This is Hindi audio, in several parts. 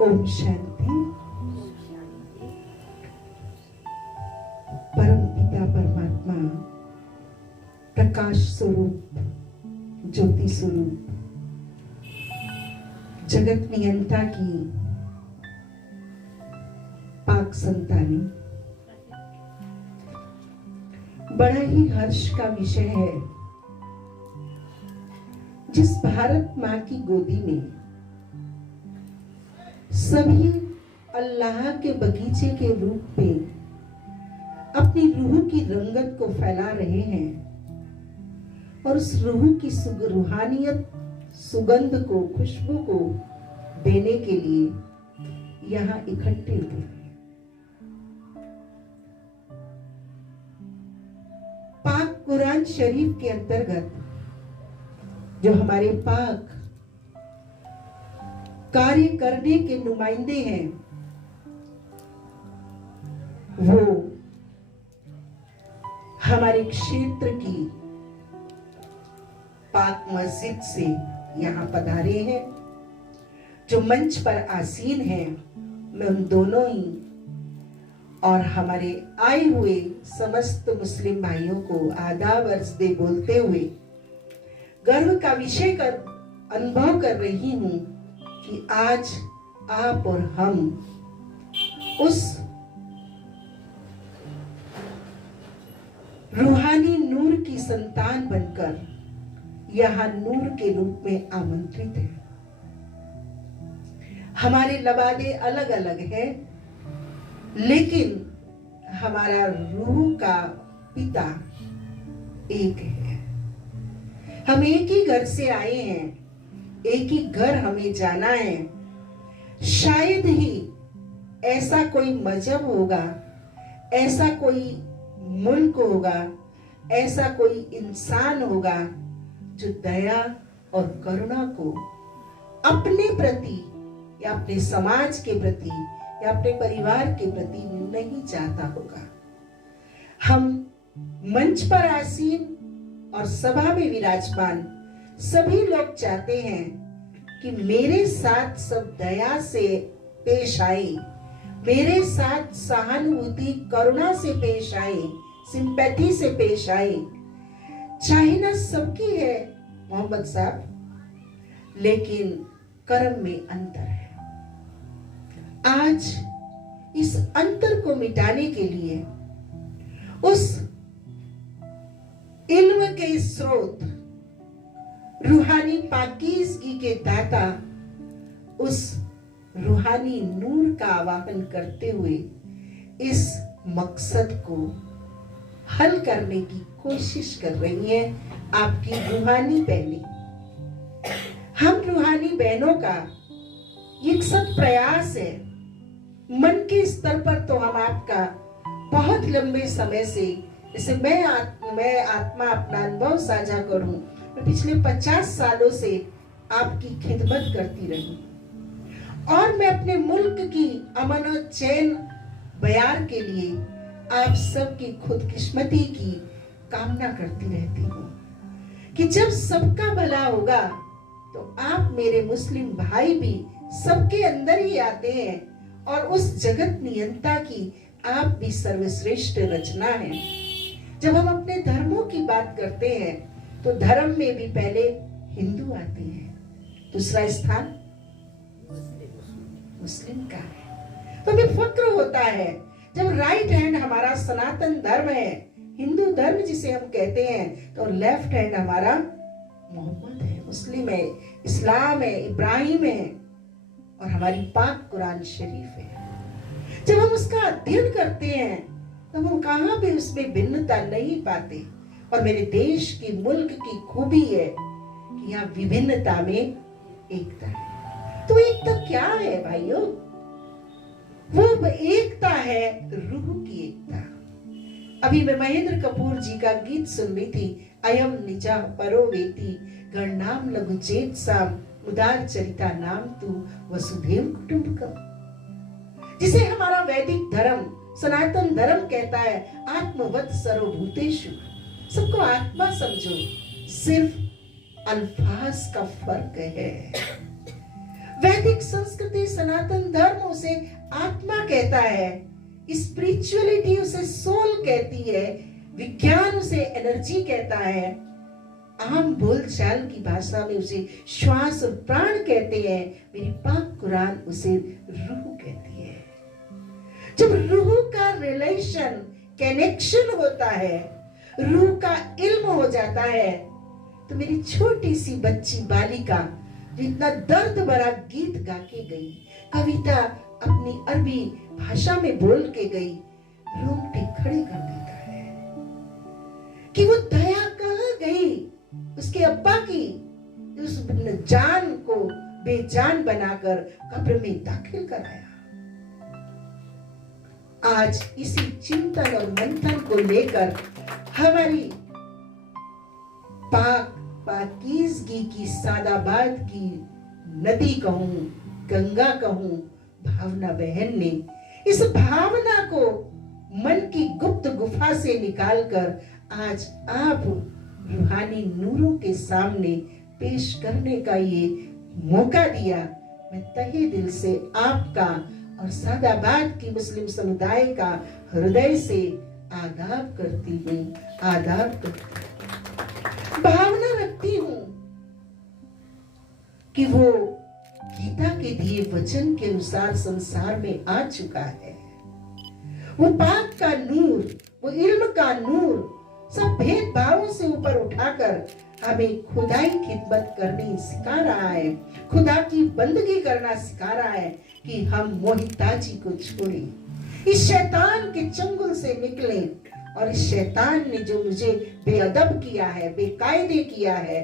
ओम शांति। परम पिता परमात्मा प्रकाश स्वरूप, ज्योति स्वरूप, जगत नियंता की पाक संतानी, बड़ा ही हर्ष का विषय है जिस भारत माँ की गोदी में सभी अल्लाह के बगीचे के रूप में अपनी रूह की रंगत को फैला रहे हैं और उस रूह की रूहानियत, सुगंध को, खुशबू को देने के लिए यहाँ इकट्ठे हुए। पाक कुरान शरीफ के अंतर्गत जो हमारे पाक कार्य करने के नुमाइंदे हैं, वो हमारे क्षेत्र की पाक मस्जिद से यहाँ पधारे हैं। जो मंच पर आसीन हैं, मैं उन दोनों ही और हमारे आए हुए समस्त मुस्लिम भाइयों को आदाब अर्ज दे बोलते हुए गर्व का विषय कर अनुभव कर रही हूं कि आज आप और हम उस रूहानी नूर की संतान बनकर यहाँ नूर के रूप में आमंत्रित हैं। हमारे लबादे अलग अलग हैं, लेकिन हमारा रूह का पिता एक है। हम एक ही घर से आए हैं, एक ही घर हमें जाना है। शायद ही ऐसा कोई मजहब होगा, ऐसा कोई मुल्क होगा, ऐसा कोई इंसान होगा जो दया और करुणा को अपने प्रति या अपने समाज के प्रति या अपने परिवार के प्रति नहीं चाहता होगा। हम मंच पर आसीन और सभा में विराजमान सभी लोग चाहते हैं कि मेरे साथ सब दया से पेश आए, मेरे साथ सहानुभूति करुणा से पेश आए, सिंपैथी से पेश आए। चाहे सबकी है मोहम्मद साहब, लेकिन कर्म में अंतर है। आज इस अंतर को मिटाने के लिए उस इल्म के स्रोत, रूहानी पाकीज़गी के दाता, उस रूहानी नूर का आवाहन करते हुए इस मकसद को हल करने की कोशिश कर रही है आपकी रूहानी बहनें। हम रूहानी बहनों का एक सत प्रयास है। मन के स्तर पर तो हम आपका बहुत लंबे समय से, जैसे मैं आत्मा अपना अनुभव साझा करूं, मैं पिछले 50 सालों से आपकी खिदमत करती रही और मैं अपने मुल्क की अमन और चैन बयार के लिए आप सबकी खुदकिस्मती की कामना करती रहती हूँ कि जब सबका भला होगा तो आप मेरे मुस्लिम भाई भी सबके अंदर ही आते हैं और उस जगत नियंता की आप भी सर्वश्रेष्ठ रचना है। जब हम अपने धर्मों की बात करते हैं तो धर्म में भी पहले हिंदू आते हैं, दूसरा स्थान मुस्लिम का है। तो हमें फक्र होता है जब राइट हैंड हमारा सनातन धर्म है, हिंदू धर्म जिसे हम कहते हैं, तो लेफ्ट हैंड हमारा मोहम्मद है, मुस्लिम है, इस्लाम है, इब्राहिम है और हमारी पाक कुरान शरीफ है। जब हम उसका अध्ययन करते हैं तो हम कहाँ भी उसमें भिन्नता नहीं पाते। और मेरे देश की, मुल्क की खूबी है कि यहाँ विभिन्नता में एकता है। तो एकता क्या है भाइयों? वो एकता है रूह की एकता। अभी मैं महेंद्र कपूर जी का गीत सुन रही थी, अयम निजा परो वेती गणनाम लघु चेत साम उदार चरिता नाम तू वसुधैव कुटुंबकम, जिसे हमारा वैदिक धर्म, सनातन धर्म कहता है आत्मवत् सर्वभूतेषु, सबको आत्मा समझो। सिर्फ अल्फाज का फर्क है। वैदिक संस्कृति, सनातन कहता है, स्पिरिचुअलिटी उसे सोल कहती है, विज्ञान उसे एनर्जी कहता है, आम बोलचाल की भाषा में उसे श्वास और प्राण कहते हैं, मेरी पाक कुरान उसे रूह कहती है। जब रूह का रिलेशन, कनेक्शन होता है, रूह का इल्म हो जाता है, तो मेरी छोटी सी बच्ची बालिका जो इतना दर्द भरा गीत गा के गई, कविता अपनी अरबी भाषा में बोल के गई, रोंगटे खड़े कर देता है कि वो दया कहाँ गई उसके अब्बा की, उस जान को बेजान बनाकर कब्र में दाखिल कराया। आज इसी चिंतन और मंथन को लेकर हमारी पाकीज़गी की सादाबाद की नदी कहूं, गंगा कहूं, भावना बहन ने इस भावना को मन की गुप्त गुफा से निकालकर आज आप रूहानी नूरों के सामने पेश करने का ये मौका दिया। मैं तहे दिल से आपका और सादाबाद की मुस्लिम समुदाय का हृदय से आदाब करती हूँ, आदाब करती हूँ। भावना रखती हूँ कि वो गीता के दिए वचन के अनुसार संसार में आ चुका है। वो पाक का नूर, वो इल्म का नूर सब भेदभावों से ऊपर उठाकर हमें खुदाई खिदमत करनी सिखा रहा है, खुदा की बंदगी करना सिखा रहा है कि हम मोहिताजी को छोड़ें, इस शैतान के चंगुल से निकलें। और इस शैतान ने जो मुझे बेअदब किया है, बेकायदे किया है,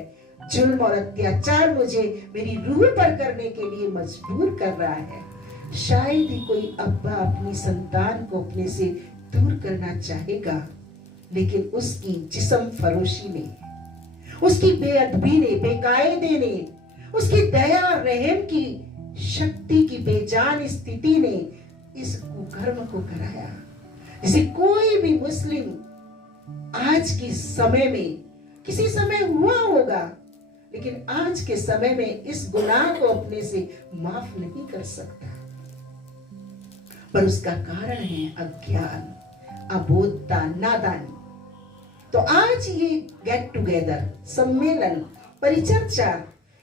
जुल्म और अत्याचार मुझे मेरी रूह पर करने के लिए मजबूर कर रहा है, शायद ही कोई अब्बा अपनी संतान को अपने से दूर करना चाहेगा, लेकिन उसकी जिस्म फरोशी ने, उसकी बेअदबी ने, बेकायदे ने, उसकी दया रहम की शक्ति की बेजान स्थिति ने इस कुकर्म को कराया। जैसे कोई भी मुस्लिम आज के समय में, किसी समय हुआ होगा, लेकिन आज के समय में इस गुनाह को अपने से माफ नहीं कर सकता, पर उसका कारण है अज्ञान, अबोधता, नादानी। तो आज ये गेट टुगेदर, सम्मेलन, परिचर्चा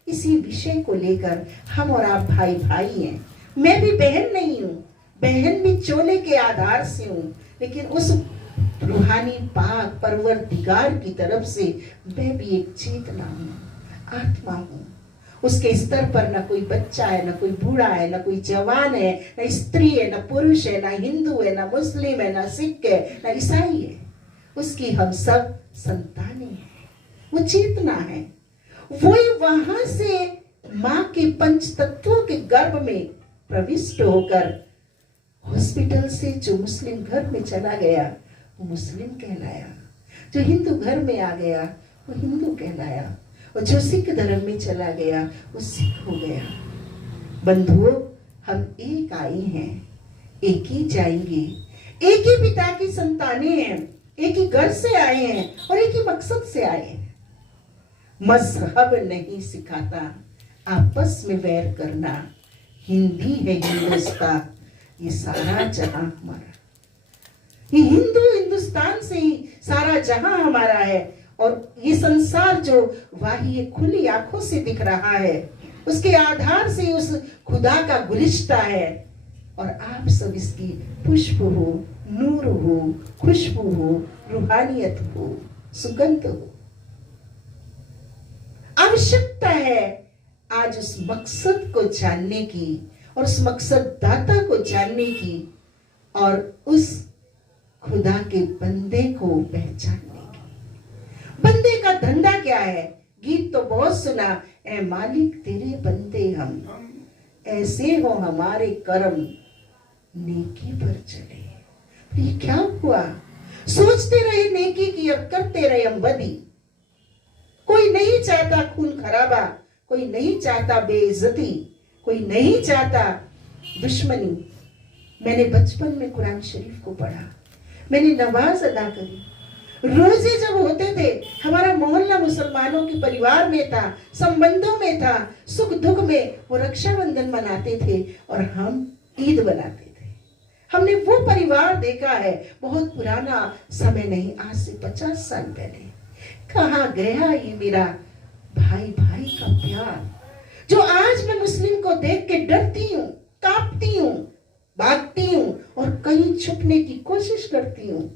इसी विषय को लेकर हम और आप भाई भाई हैं। मैं भी बहन नहीं हूँ, बहन भी चोले के आधार से हूँ, लेकिन उस रूहानी पाक परवरदिगार की तरफ से मैं भी एक चेतना हूँ, आत्मा हूँ। उसके स्तर पर न कोई बच्चा है, न कोई बूढ़ा है, न कोई जवान है, न स्त्री है, न पुरुष है, न हिंदू है, न मुस्लिम है, न सिख है, न ईसाई है। उसकी हम सब संतानें हैं। वो चेतना है, वही वहां से माँ के पंच तत्वों के गर्भ में प्रविष्ट होकर हॉस्पिटल से जो मुस्लिम घर में चला गया वो मुस्लिम कहलाया, जो हिंदू घर में आ गया वो हिंदू कहलाया, और जो सिख धर्म में चला गया वो सिख हो गया। बंधुओं, हम एक आई हैं, एक ही जाएंगे, एक ही पिता की संतानें हैं, एक ही घर से आए हैं और एक ही मकसद से आए हैं। मजहब नहीं सिखाता आपस में वैर करना, हिंदी है हिंदुस्तान, ये सारा जहां हमारा, ये हिंदुस्तान से ही सारा जहां हमारा है। और ये संसार जो वाही खुली आंखों से दिख रहा है, उसके आधार से उस खुदा का गुलिश्ता है, और आप सब इसकी पुष्प हो, नूर हो, खुशबू हो, रूहानियत हो, सुगंध हो। आवश्यकता है आज उस मकसद को जानने की और उस मकसद दाता को जानने की और उस खुदा के बंदे को पहचानने की। बंदे का धंधा क्या है? गीत तो बहुत सुना, ए मालिक तेरे बंदे हम, ऐसे हो हमारे कर्म नेकी पर चले। ये क्या हुआ? सोचते रहे नेकी की और करते रहे हम बदी। कोई नहीं चाहता खून खराबा, कोई नहीं चाहता बेइज्जती, कोई नहीं चाहता दुश्मनी। मैंने बचपन में कुरान शरीफ को पढ़ा, मैंने नमाज अदा करी, रोजे जब होते थे हमारा मोहल्ला मुसलमानों के परिवार में था, संबंधों में था, सुख दुख में वो रक्षाबंधन मनाते थे और हम ईद बनाते थे। हमने वो परिवार देखा है, बहुत पुराना समय नहीं, आज से 50 साल पहले। कहाँ गया ये मेरा भाई भाई का प्यार, जो आज मैं मुस्लिम को देख के डरती हूँ, कांपती हूँ, भागती हूँ और कहीं छुपने की कोशिश करती हूँ।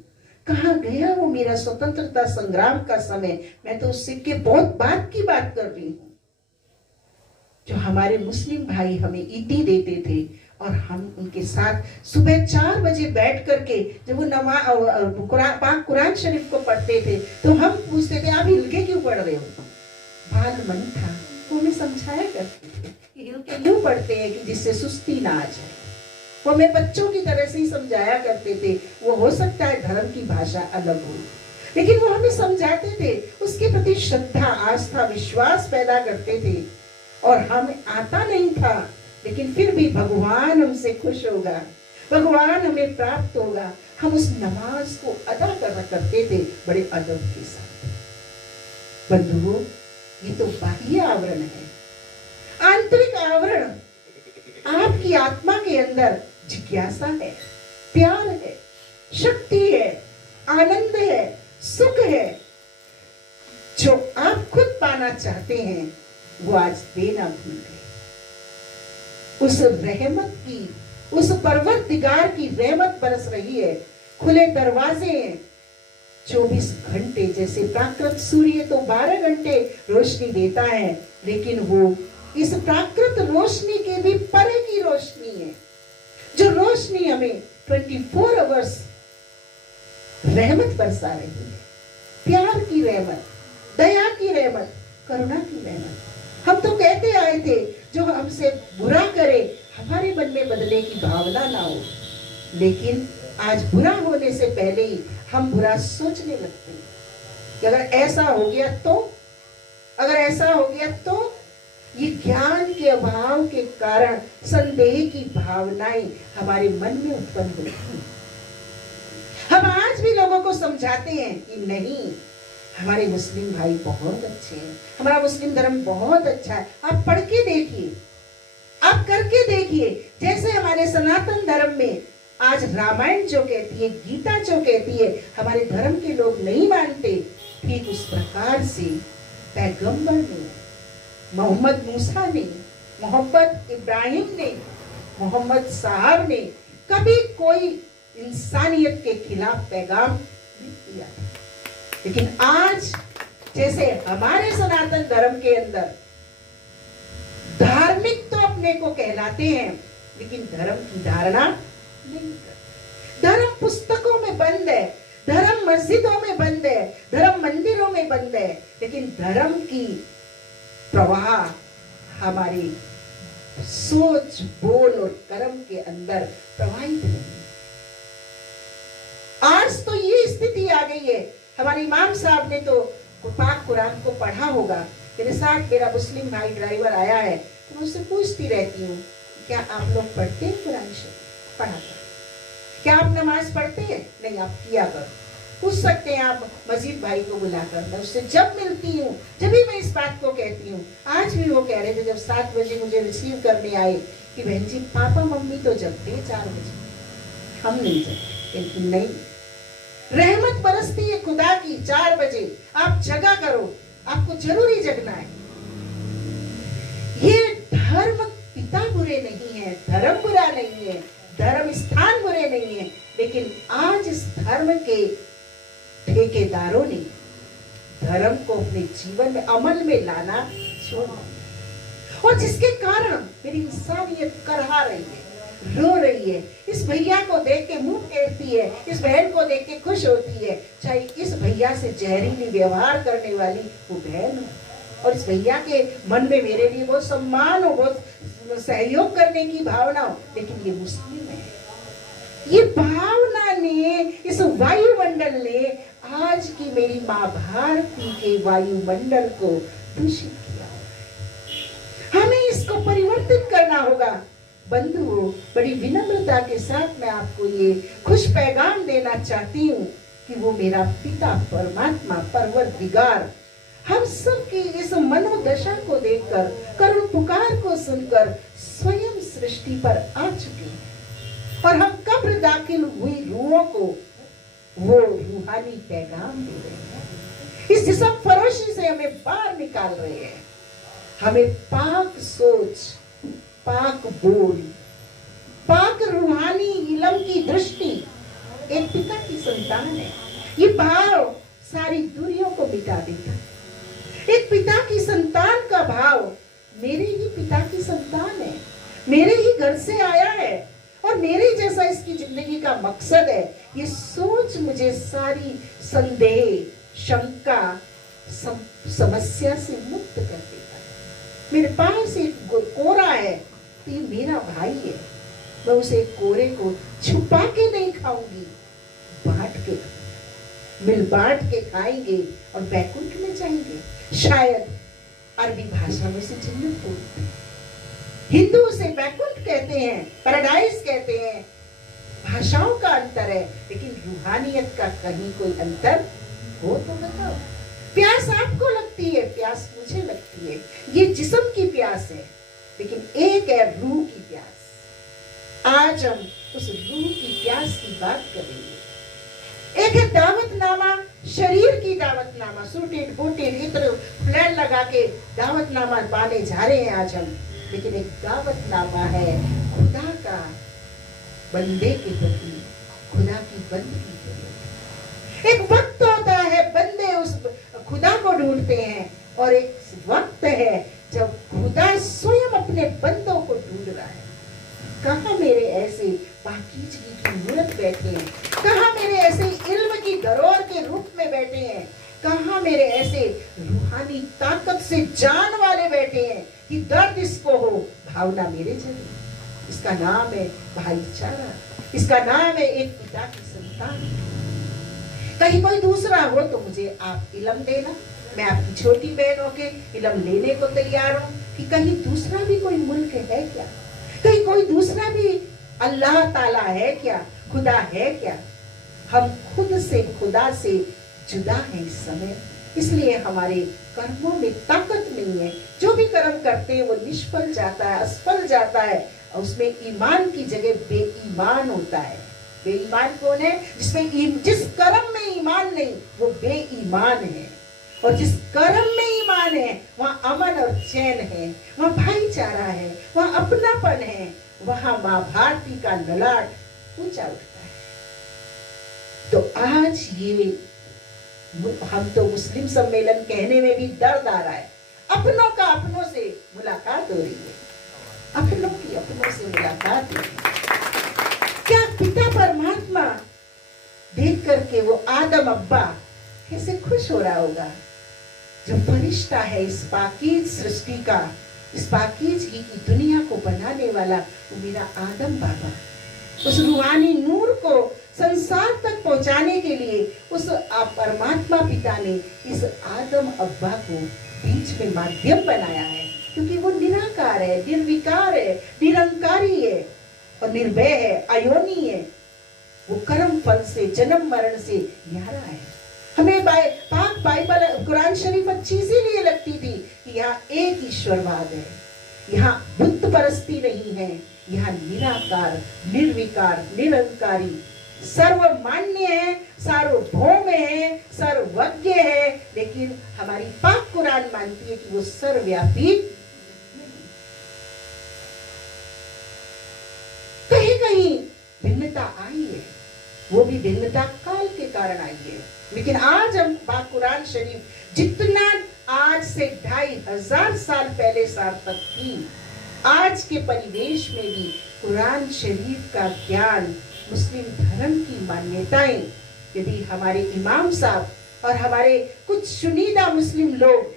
कहाँ गया वो मेरा स्वतंत्रता संग्राम का समय। मैं तो उससे के बहुत बाद की बात कर रही हूँ, जो हमारे मुस्लिम भाई हमें ईदी देते थे और हम उनके साथ सुबह 4 बजे बैठ करके जब वो कुरान शरीफ को पढ़ते थे तो हम पूछते थे आप हिलके क्यों पढ़ रहे हो। बाल मन था, वो हमें समझाया करते थे कि हिलके क्यों पढ़ते हैं कि जिससे सुस्ती ना आ जाए। वो हमें बच्चों की तरह से ही समझाया करते थे। वो हो सकता है धर्म की भाषा अलग हो, लेकिन वो हमें समझाते थे, उसके प्रति श्रद्धा, आस्था, विश्वास पैदा करते थे। और हमें आता नहीं था, लेकिन फिर भी भगवान हमसे खुश होगा, भगवान हमें प्राप्त होगा। हम उस नमाज को अदा करते थे बड़े अदब के साथ। बंधुओं, ये तो बाह्य आवरण है। आंतरिक आवरण, आपकी आत्मा के अंदर जिज्ञासा है, प्यार है, शक्ति है, आनंद है, सुख है, जो आप खुद पाना चाहते हैं, वो आज देना भूल गए। उस रहमत की, उस परवरदिगार की रहमत बरस रही है, खुले दरवाजे हैं 24 घंटे। जैसे प्राकृत सूर्य तो 12 घंटे रोशनी देता है, लेकिन वो इस प्राकृत रोशनी के भी परे की रोशनी है, जो रोशनी हमें 24 आवर्स रहमत बरसा रही है। प्यार की रहमत, दया की रहमत, करुणा की रहमत। हम तो कहते आए थे, जो हमसे बुरा करे हमारे मन में बदले की भावना ना हो, लेकिन आज बुरा होने से पहले ही हम बुरा सोचने लगते हैं कि अगर ऐसा हो गया तो, अगर ऐसा हो गया तो। ये ज्ञान के अभाव के कारण संदेह की भावनाएं हमारे मन में उत्पन्न होती हैं। हम आज भी लोगों को समझाते हैं कि नहीं, हमारे मुस्लिम भाई बहुत अच्छे हैं, हमारा मुस्लिम धर्म बहुत अच्छा है। आप पढ़ के देखिए, आप करके देखिए। जैसे हमारे सनातन धर्म में आज रामायण जो कहती है, गीता जो कहती है, हमारे धर्म के लोग नहीं मानते, ठीक उस प्रकार से पैगंबर ने, मोहम्मद मूसा ने, मोहम्मद इब्राहिम ने, मोहम्मद साहब ने कभी कोई इंसानियत के खिलाफ पैगाम नहीं दिया। लेकिन आज जैसे हमारे सनातन धर्म के अंदर धार्मिक तो अपने को कहलाते हैं, लेकिन धर्म की धारणा नहीं करते। धर्म पुस्तकों में बंद है, धर्म मस्जिदों में बंद है, धर्म मंदिरों में बंद है, लेकिन धर्म की प्रवाह हमारी सोच, बोल और कर्म के अंदर प्रवाहित नहीं। आज तो ये स्थिति आ गई है। हमारे इमाम साहब ने तो पाक कुरान को पढ़ा होगा। मेरे साथ मेरा मुस्लिम भाई ड्राइवर आया है, तो मैं उससे पूछती रहती हूँ, क्या आप लोग पढ़ते हैं कुरान शरीफ? पढ़ा कर। क्या आप नमाज पढ़ते हैं? नहीं, आप किया करो। पूछ सकते हैं आप मजीद भाई को बुलाकर। मैं उससे जब मिलती हूँ, जब भी मैं इस बात को कहती हूँ। आज भी वो कह रहे थे जब 7 बजे मुझे रिसीव करने आए कि बहन जी, पापा मम्मी तो जगते हैं 4 बजे, हम नहीं जगते। लेकिन नहीं, रहमत बरसती है खुदा की 4 बजे, आप जगा करो, आपको जरूरी जगना है। ये धर्म पिता बुरे नहीं है, धर्म बुरा नहीं है, धर्म स्थान बुरे नहीं है, लेकिन आज इस धर्म के ठेकेदारों ने धर्म को अपने जीवन में अमल में लाना छोड़ दिया, और जिसके कारण मेरी इंसानियत करहा रही है, रो रही है। इस भैया को देख के मुंह फेरती है, इस बहन को देख के खुश होती है, चाहे इस भैया से जहरीली व्यवहार करने वाली वो बहन हो, और इस भैया के मन में मेरे लिए बहुत सम्मान हो, बहुत सहयोग करने की भावना हो, लेकिन ये मुस्लिम है। ये भावना ने, इस वायुमंडल ने आज की मेरी माँ भारती के वायुमंडल को दूषित किया। हमें इसको परिवर्तित करना होगा। बंधुओं, बड़ी विनम्रता के साथ मैं आपको ये खुश पैगाम देना चाहती हूँ कि वो मेरा पिता परमात्मा परवरदिगार हम सब की इस मनोदशा को देखकर, करुण पुकार को सुनकर स्वयं सृष्टि पर आ चुके हैं। और हम कब्र दाखिल हुई रूहों को वो रूहानी पैगाम दे रहे हैं। इस जिस्म फरोशी से हमें बाहर निकाल रहे हैं। हमें पाक सोच, पाक बोल, पाक रूहानी इल्म की दृष्टि, एक पिता की संतान है। ये भाव सारी दूरियों को मिटा देता है। एक पिता की संतान का भाव, मेरे ही पिता की संतान है, मेरे ही घर से आया है और मेरे जैसा इसकी जिंदगी का मकसद है। ये सोच मुझे सारी संदेह, शंका, समस्या से मुक्त कर देता है। मेरे पास एक कोरा है तो ये मेरा भाई है, मैं उसे कोरे को छुपा के नहीं खाऊंगी, बांट के, मिल बांट के खाएंगे और बैकुंठ में जाएंगे। शायद अरबी भाषा में से जन्नत बोलते हैं, हिंदू उसे बैकुंठ कहते हैं, पैराडाइज कहते हैं। भाषाओं का अंतर है, लेकिन रूहानियत का कहीं कोई अंतर हो तो बताओ। प्यास आपको लगती है, प्यास मुझे लगती है, ये जिस्म की प्यास है, लेकिन एक है रूह की प्यास। आज हम उस रूह की प्यास की बात करेंगे। एक है दावतनामा, शरीर की दावतनामा, सूटेड बूटेड इत्र फ्लैन लगा के दावतनामा पाने जा रहे हैं आज हम, लेकिन एक दावतनामा है खुदा का बंदे के प्रति, खुदा की बंदगी के प्रति। एक वक्त होता है बंदे उस खुदा को ढूंढते हैं, और एक वक्त है जब खुदा स्वयं अपने बंदों को ढूंढ रहा है। कहाँ मेरे ऐसे पाकीज़गी की मूरत बैठे हैं, कहाँ मेरे ऐसे इल्म की धरोहर के रूप में बैठे हैं, कहाँ मेरे ऐसे रूहानी ताकत से जान वाले बैठे हैं कि दर्द इसको हो, भावना मेरे जैसी। इसका नाम है भाईचारा, इसका नाम है एक पिता की संतान। कहीं कोई दूसरा हो तो मुझे आप इल्म देना, मैं आपकी छोटी बहन होके इल्म लेने को तैयार हूँ कि कहीं दूसरा भी कोई मुल्क है क्या, कहीं कोई दूसरा भी अल्लाह ताला है क्या, खुदा है क्या। हम खुद से, खुदा से जुदा हैं इस समय, इसलिए हमारे कर्मों में ताकत नहीं है। जो भी कर्म करते हैं वो निष्फल जाता है, असफल जाता है, और उसमें ईमान की जगह बेईमान होता है। बेईमान कौन है? जिस कर्म में ईमान नहीं वो बेईमान है, और जिस कर्म में ईमान है वहाँ अमन और चैन है, वहाँ भाईचारा है, वहाँ अपनापन है, वहाँ माँ भारती का ललाट ऊंचा उठता है। तो आज ये हम तो मुस्लिम सम्मेलन कहने में भी दर्द आ रहा है, अपनों का अपनों से मुलाकात हो रही है, अपनों की अपनों से मुलाकात हो रही है। क्या पिता परमात्मा देख करके वो आदम अब्बा कैसे खुश हो रहा होगा, जो फरिश्ता है इस पाकीज़ सृष्टि का, इस पाकीज़गी की दुनिया को बनाने वाला, वो मेरा आदम बाबा। उस रूहानी नूर को संसार तक पहुंचाने के लिए उस परमात्मा पिता ने इस आदम अब्बा को बीच में माध्यम बनाया है, क्योंकि वो निराकार है, निर्विकार है, निरंकारी है और निर्भय है, अयोनी है। वो कर्म फल से, जन्म मरण से न्यारा है। हमें पाक बाइबल, कुरान शरीफ अच्छी इसीलिए लगती थी कि यहाँ एक ईश्वरवाद है, यहाँ बुत परस्ती नहीं है, यहाँ निराकार, निर्विकार, निरंकारी, सर्वमान्य है, सार्वभौम है, सर्वज्ञ है। लेकिन हमारी पाक कुरान मानती है कि वो सर्वव्यापी। कहीं कहीं भिन्नता आई है, वो भी भिन्नता काल के कारण आई है। लेकिन आज हम पाक कुरान शरीफ जितना आज से 2500 साल पहले सार्थक थी, आज के परिवेश में भी कुरान शरीफ का ज्ञान, मुस्लिम धर्म की मान्यताएं, यदि हमारे इमाम साहब और हमारे कुछ चुनिंदा मुस्लिम लोग,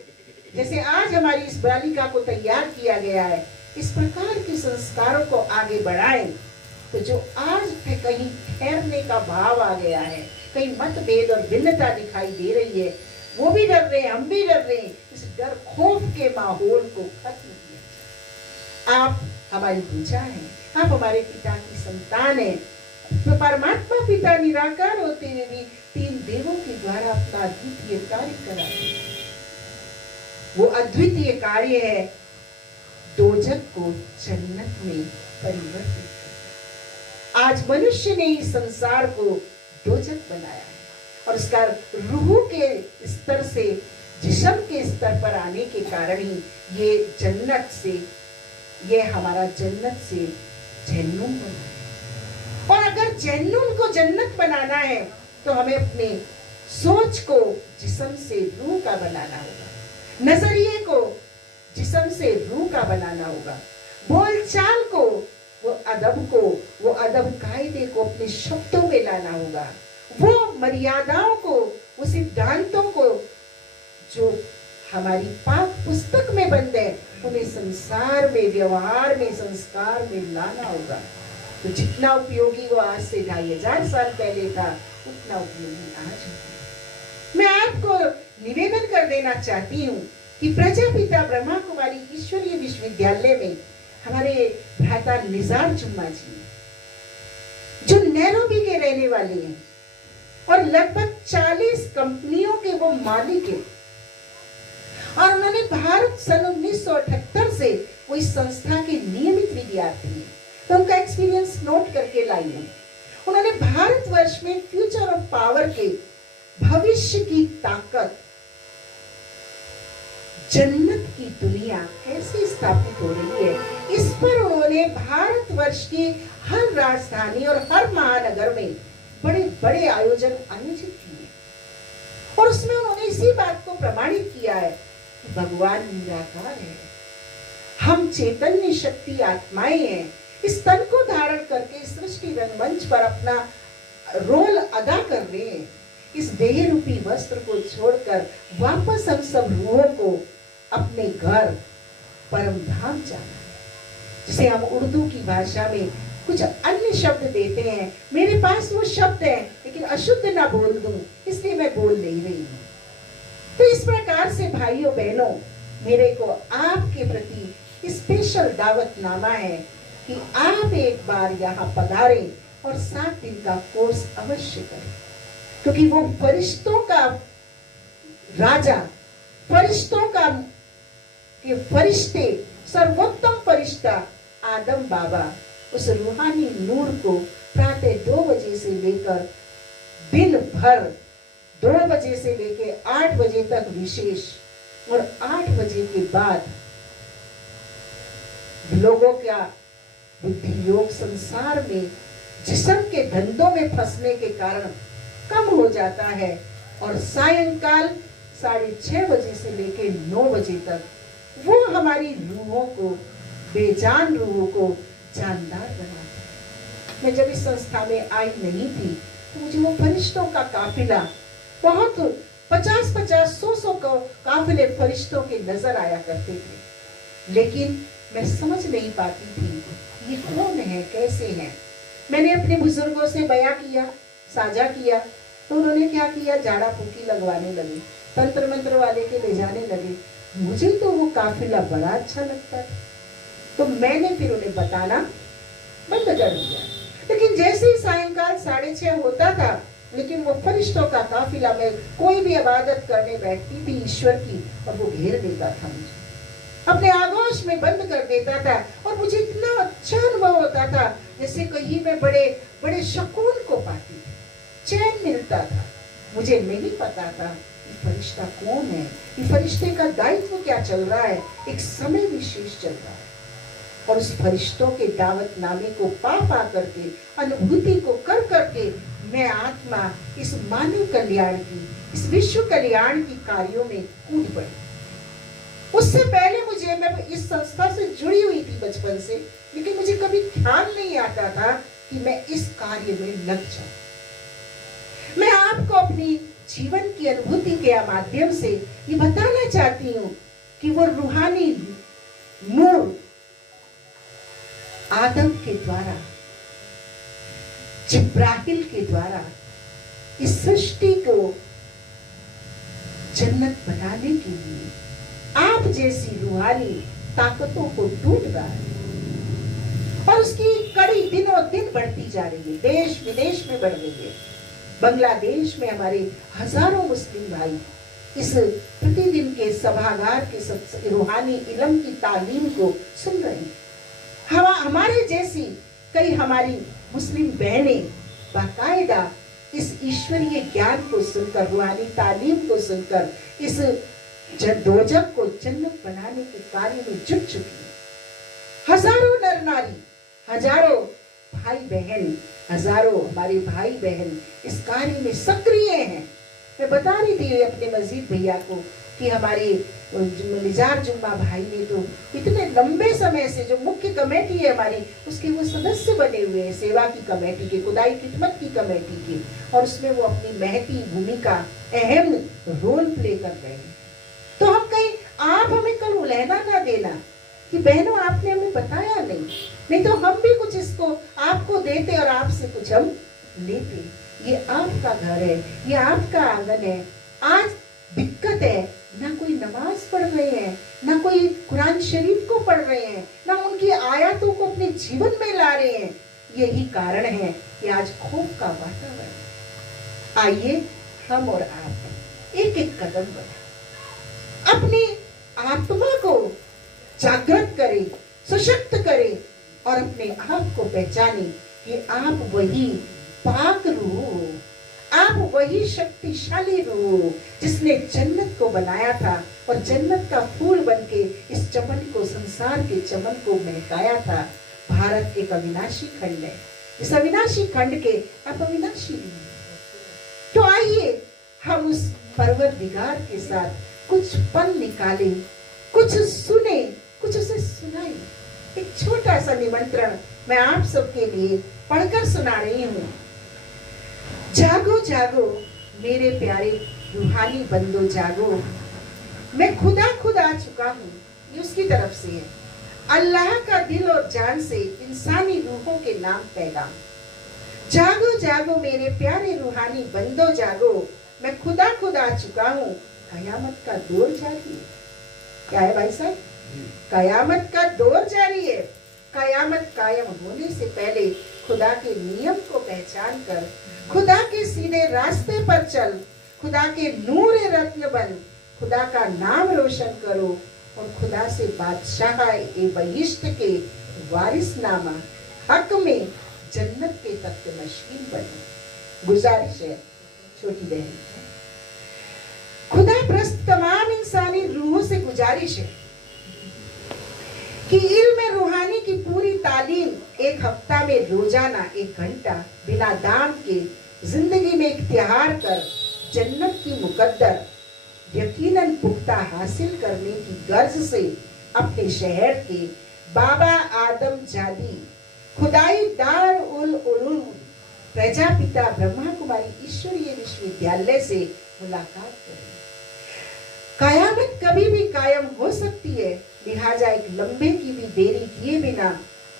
जैसे आज हमारी इस बालिका को तैयार किया गया है, इस प्रकार के संस्कारों को आगे बढ़ाएं, तो जो आज कहीं ठहरने का भाव आ गया है, कहीं मतभेद और भिन्नता दिखाई दे रही है, वो भी डर रहे हैं, हम भी डर रहे हैं। इस डर खौफ के माहौल को खत्म किया। आप हमारी पूजा है, आप हमारे पिता की संतान है। तो परमात्मा पिता निराकार होते हुए भी 3 देवों के द्वारा अपना अद्वितीय कार्य कराते हैं। वो अद्वितीय कार्य है दोजख को जन्नत में परिवर्तित। आज मनुष्य ने इस संसार को दोजख बनाया है और उसका रूह के स्तर से जिस्म के स्तर पर आने के कारण ही ये जन्नत से, ये हमारा जन्नत से जहन्नुम बना है। और अगर जहन्नुम को जन्नत बनाना है तो हमें अपने सोच को जिस्म से रूह का बनाना होगा, नजरिए को जिस्म से रूह का बनाना होगा, बोलचाल को, वो अदब कायदे को अपने शब्दों में लाना होगा, वो मर्यादाओं को, वो सिद्धांतों को जो हमारी पाक पुस्तक में बंद है, उन्हें संसार में, व्यवहार में, संस्कार में लाना होगा। तो जितना उपयोगी वो आज से 2500 साल पहले था, उतना उपयोगी आज है। मैं आपको निवेदन कर देना चाहती हूँ कि प्रजापिता ब्रह्मा कुमारी ईश्वरीय विश्वविद्यालय में हमारे भ्राता निजार जुम्मा जी, जो नैरोबी के रहने वाले हैं और लगभग 40 कंपनियों के वो मालिक हैं, और उन्होंने भारत सन 1978 से वो इस संस्था के नियमित विद्यार्थी हैं। तो उनका एक्सपीरियंस नोट करके लाई हूं। उन्होंने भारतवर्ष में फ्यूचर ऑफ पावर के, भविष्य की ताकत, जन्नत की दुनिया कैसे स्थापित हो रही है, इस पर उन्होंने भारतवर्ष की हर राजधानी और हर महानगर में बड़े बड़े आयोजन आयोजित किए और उसमें उन्होंने इसी बात को प्रमाणित किया है कि भगवान निराकार है, हम चैतन्य शक्ति आत्माएं हैं, इस तन को धारण करके सृष्टि रंगमंच पर अपना रोल अदा कर रहे हैं। इस देह रूपी वस्त्र को छोड़कर वापस हम सब रूहों को अपने घर परम धाम जाना है, जिसे हम उर्दू की भाषा में कुछ अन्य शब्द देते हैं। मेरे पास वो शब्द है लेकिन अशुद्ध ना बोल दूं, इसलिए मैं बोल नहीं रही हूं। तो इस प्रकार से भाइयों बहनों, मेरे को आपके प्रति स्पेशल दावतनामा है कि आप एक बार यहाँ पधारें और 7 दिन का कोर्स अवश्य करें, क्योंकि वो फरिश्तों का राजा, फरिश्तों का के फरिश्ते, सर्वोत्तम फरिश्ता आदम बाबा उस रूहानी नूर को प्रातः 2 बजे से लेकर दिन भर 2 बजे से लेकर 8 बजे तक विशेष, और 8 बजे के बाद लोगों का बुद्धि योग संसार में जिस्म के धंधों में फंसने के कारण कम हो जाता है, और सायंकाल 6:30 बजे से लेकर 9 बजे तक वो हमारी रूहों को, बेजान रूहों को जानदार बनाता है। मैं जब इस संस्था में आई नहीं थी तो मुझे वो फरिश्तों का काफिला, बहुत 50-50, 100-100 काफिले फरिश्तों के नजर आया करते थे, लेकिन मैं समझ नहीं पाती थी ये कौन है, कैसे हैं। मैंने अपने बुजुर्गों से बयां किया, साझा किया, तो उन्होंने क्या किया, झाड़ा फूकी लगवाने लगे, तंत्र मंत्र वाले के ले जाने लगे। मुझे तो वो काफिला बड़ा अच्छा लगता था, तो मैंने फिर उन्हें बताना बंद कर दिया। लेकिन जैसे ही सायंकाल 6:30 होता था, लेकिन वो फरिश्तों का काफिला, मैं कोई भी इबादत करने बैठती थी ईश्वर की, और वो घेर देता था मुझे, अपने आगोश में बंद कर देता था, और मुझे इतना अच्छा अनुभव होता था जैसे कहीं मैं बड़े बड़े सुकून को पाती थी, चैन मिलता था। मुझे नहीं पता था ये फरिश्ता कौन है, ये फरिश्ते का दायित्व क्या चल रहा है, एक समय विशेष चल रहा है। और उस फरिश्तों के दावतनामे को पा करके, अनुभूति को कर करके मैं आत्मा इस मानव कल्याण की, इस विश्व कल्याण की कार्यों में कूद पड़ी। उससे पहले मैं इस संस्था से जुड़ी हुई थी बचपन से, लेकिन मुझे कभी ख्याल नहीं आता था कि मैं इस कार्य में लग जाऊं। मैं आपको अपनी जीवन की अनुभूति के माध्यम से ये बताना चाहती हूँ कि वो रूहानी नूर आदम के द्वारा, जिब्राहिल के द्वारा इस सृष्टि को जन्नत बनाने के लिए आप जैसी रूहानी ताकतों को ढूंढ रहा है, और उसकी कड़ी दिनों दिन बढ़ती जा रही है, देश विदेश में बढ़ रही है। बांग्लादेश में हमारे हजारों मुस्लिम भाई इस प्रतिदिन के सभागार के रूहानी इल्म की तालीम को सुन रहे हैं। हमारे जैसी कई हमारी मुस्लिम बहनें बाकायदा इस ईश्वरीय ज्ञान को सुनकर, रूहानी तालीम को सुनकर इस दोजख को जन्नत बनाने के कार्य में जुट चुकी है। हजारों नर नारी, हजारों भाई बहन, हजारों हमारे भाई बहन इस कार्य में सक्रिय हैं। मैं बता रही थी अपने मजीद भैया को कि हमारे निजार जुम्मा भाई ने तो इतने लंबे समय से, जो मुख्य कमेटी है हमारी, उसके वो सदस्य बने हुए हैं, सेवा की कमेटी के, खुदाई खिदमत की कमेटी की, और उसमें वो अपनी महती भूमिका, अहम रोल प्ले कर रहे हैं। तो हम कहीं आप हमें कल उलहना ना देना कि बहनों आपने हमें बताया नहीं तो हम भी कुछ इसको आपको देते और आपसे कुछ हम लेते। ये आपका घर है, ये आपका आंगन है। आज दिक्कत है, ना कोई नमाज पढ़ रहे हैं, ना कोई कुरान शरीफ को पढ़ रहे हैं, ना उनकी आयतों को अपने जीवन में ला रहे हैं। यही कारण है कि आज खौफ का वातावरण। आइए हम और आप एक एक कदम बढ़ाएं, अपनी आत्मा को जागृत करें, सशक्त करें और अपने आप को पहचाने कि आप वही पाक रूह हो, आप वही शक्तिशाली रूह हो जिसने जन्नत को बनाया था और जन्नत का फूल बनके इस चमन को, संसार के चमन को महकाया था। भारत एक अविनाशी खंड है, इस अविनाशी खंड के आप अविनाशी रूह हैं। तो आइए हम उस परवरदिगार के साथ कुछ पल निकालें, कुछ सुने, कुछ उसे सुनाएं। एक छोटा सा निमंत्रण मैं आप सबके लिए पढ़कर सुना रही हूँ। जागो जागो मेरे प्यारे रूहानी बंदो जागो, मैं खुदा खुद आ चुका हूँ। ये उसकी तरफ से है। अल्लाह का दिल और जान से इंसानी रूहों के नाम पैगाम। जागो जागो मेरे प्यारे रूहानी बंदो जागो, मैं खुदा खुद आ चुका हूँ। कयामत का दौर जारी है। क्या है भाई साहब? कयामत का दौर जारी है। कयामत कायम होने से पहले खुदा के नियम को पहचान कर खुदा के सीधे रास्ते पर चल, खुदा के नूर रत्न बन, खुदा का नाम रोशन करो और खुदा से बादशाह ए बहिश्त के वारिसनामा हक में जन्नत के तख्त नशीन बनो। गुजारिश है छोटी बहन, खुदा प्रस्त तमाम इंसानी रूहों से गुजारिश है कि इल्म रूहानी की पूरी तालीम एक हफ्ता में रोजाना 1 घंटा बिना दाम के जिंदगी में इख्तियार कर जन्नत की मुकद्दर यकीनन पुख्ता हासिल करने की गर्ज से अपने शहर के बाबा आदम जादी खुदाई दार उल उलूम प्रजापिता ब्रह्मा कुमारी ईश्वरीय विश्वविद्यालय से मुलाकात करें। कयामत कभी भी कायम हो सकती है, लिहाजा एक लम्बे की भी देरी किए बिना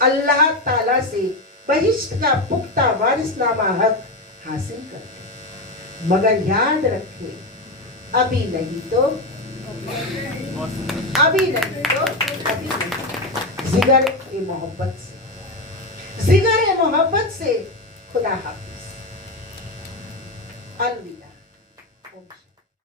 अल्लाह ताला से बहिश्त का पुख्ता वारिसनामा हक हासिल करते। मगर याद रखे, अभी नहीं तो अभी नहीं। जिगर ए मोहब्बत से, जिगर ए मोहब्बत से खुदा हाफिज। अलविदा।